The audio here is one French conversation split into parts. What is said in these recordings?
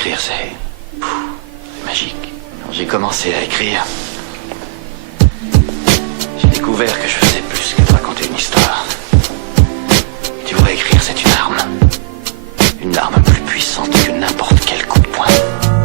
Écrire, c'est magique. Quand j'ai commencé à écrire, j'ai découvert que je faisais plus que de raconter une histoire. Tu vois, écrire, c'est une arme. Une arme plus puissante que n'importe quel coup de poing.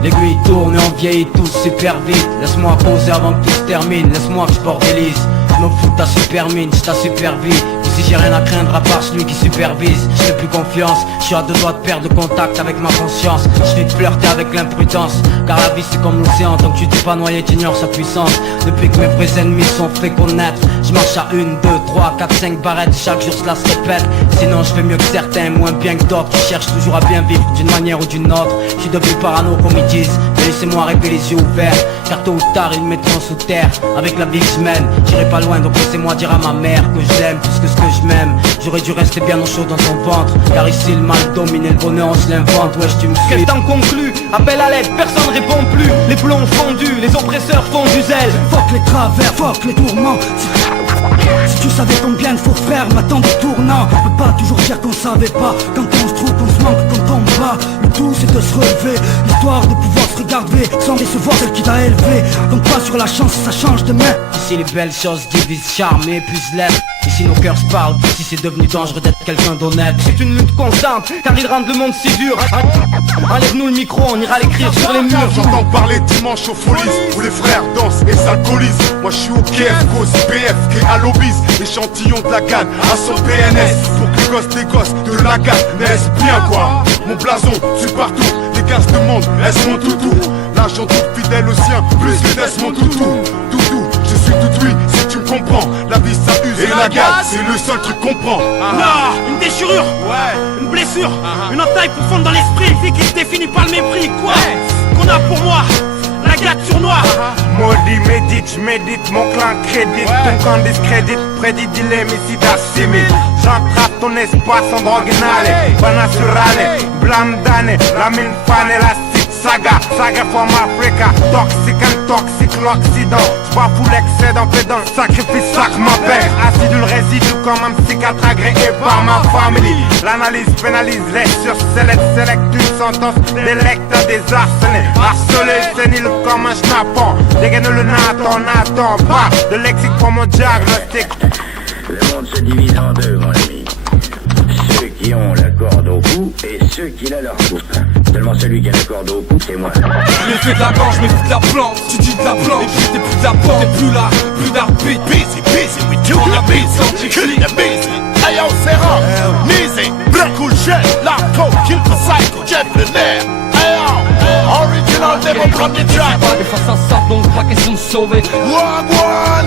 L'aiguille tourne et on vieillit tous super vite. Laisse-moi poser avant que tout se termine. Laisse-moi que je bordélise. Je me fous de ta super mine, de ta super vie. Si j'ai rien à craindre à part celui qui supervise. Je fais plus confiance, je suis à deux doigts de perdre contact avec ma conscience. Je vais te flirter avec l'imprudence, car la vie c'est comme l'océan. Tant que tu t'es pas noyé, t'ignores sa puissance. Depuis que mes vrais ennemis sont fait connaître, je marche à 1, 2, 3, 4, 5 barrettes. Chaque jour cela se répète. Sinon je fais mieux que certains, moins bien que d'autres qui cherchent toujours à bien vivre d'une manière ou d'une autre. Je suis devenu parano comme ils disent, mais laissez-moi rêver les yeux ouverts, car tôt ou tard ils me mettront sous terre. Avec la vie que je mène, j'irai pas loin, donc laissez-moi dire à ma mère que je l'aime plus que ce que je m'aime. J'aurais dû rester bien au chaud dans son ventre, car ici le mal domine et le bonheur on se l'invente. Wesh tu me suis. Quel temps conclu, appel à l'aide, personne répond plus. Les plombs fondus, les oppresseurs font du zèle. Fuck les travers, fuck les tourments. Si tu savais combien de faux frères m'attendent des tournants. On peut pas toujours dire qu'on savait pas. Quand on se trouve, qu'on se manque, quand on bat. Le tout c'est de se relever, l'histoire de pouvoir se regarder sans décevoir celle qui t'a élevé. Compte pas sur la chance, ça change de main. Ici les belles choses divisent charme et épuisent l'aide. Ici nos cœurs se parlent, ici c'est devenu dangereux d'être quelqu'un d'honnête. C'est une lutte constante, car ils rendent le monde si dur. Enlève-nous le micro, on ira l'écrire sur les murs. J'entends parler dimanche aux folies, où les frères dansent et s'alcoolisent. Moi je suis au KF, cause PF, qui est à l'obise. Échantillon de la canne, à son PNS. Pour que les gosses de la canne naissent bien quoi. Mon blason, suis partout, les gaz de monde, elles sont toutou. L'agent tout fidèle au sien, plus vitesse mon toutou. Toutou, je suis tout oui, si tu me comprends. La vie ça use et la gaz, c'est le seul truc qu'on prend. Une déchirure, une blessure, une entaille profonde dans l'esprit. Vie qui se définit par le mépris, quoi qu'on a pour moi. La gâte sur noir. Maudit, médite, j'médite, mon clan crédite. Ton camp discrédite, prédit dilemme ici d'assimile. J'entrave ton espace en drogue inhalée. Banasurale, blâme d'année, la mine fan et la cite saga. Saga from Africa, toxique and toxique l'Occident. J'bois full excédent, pédant, sacrifice, sac ma paix. Acide le résidu comme un psychiatre agréé par ma famille. L'analyse pénalise les surselect, select une sentence d'électe à des arsenés. Harcelé, sénile comme un schnappant. Dégaine le n'attend pas de lexique pour mon diagnostic. Le monde se divise en deux, mon ami. Ceux qui ont la corde au cou et ceux qui la leur coupent. Seulement celui qui a la corde au cou, c'est moi. Je me fais de la gorge, je me fais de la plante. Tu dis de la plante, et puis t'es plus de la porte. T'es plus là, plus d'arbitre. Busy, we kill the busy, kill the busy. Ayo, Serra, Nizi, Cool Jet, Larco, Kill the Psycho, Jeff Lenner. Ayo, original demo from the track. Pas face à ça, donc pas question de sauver. Wagwan,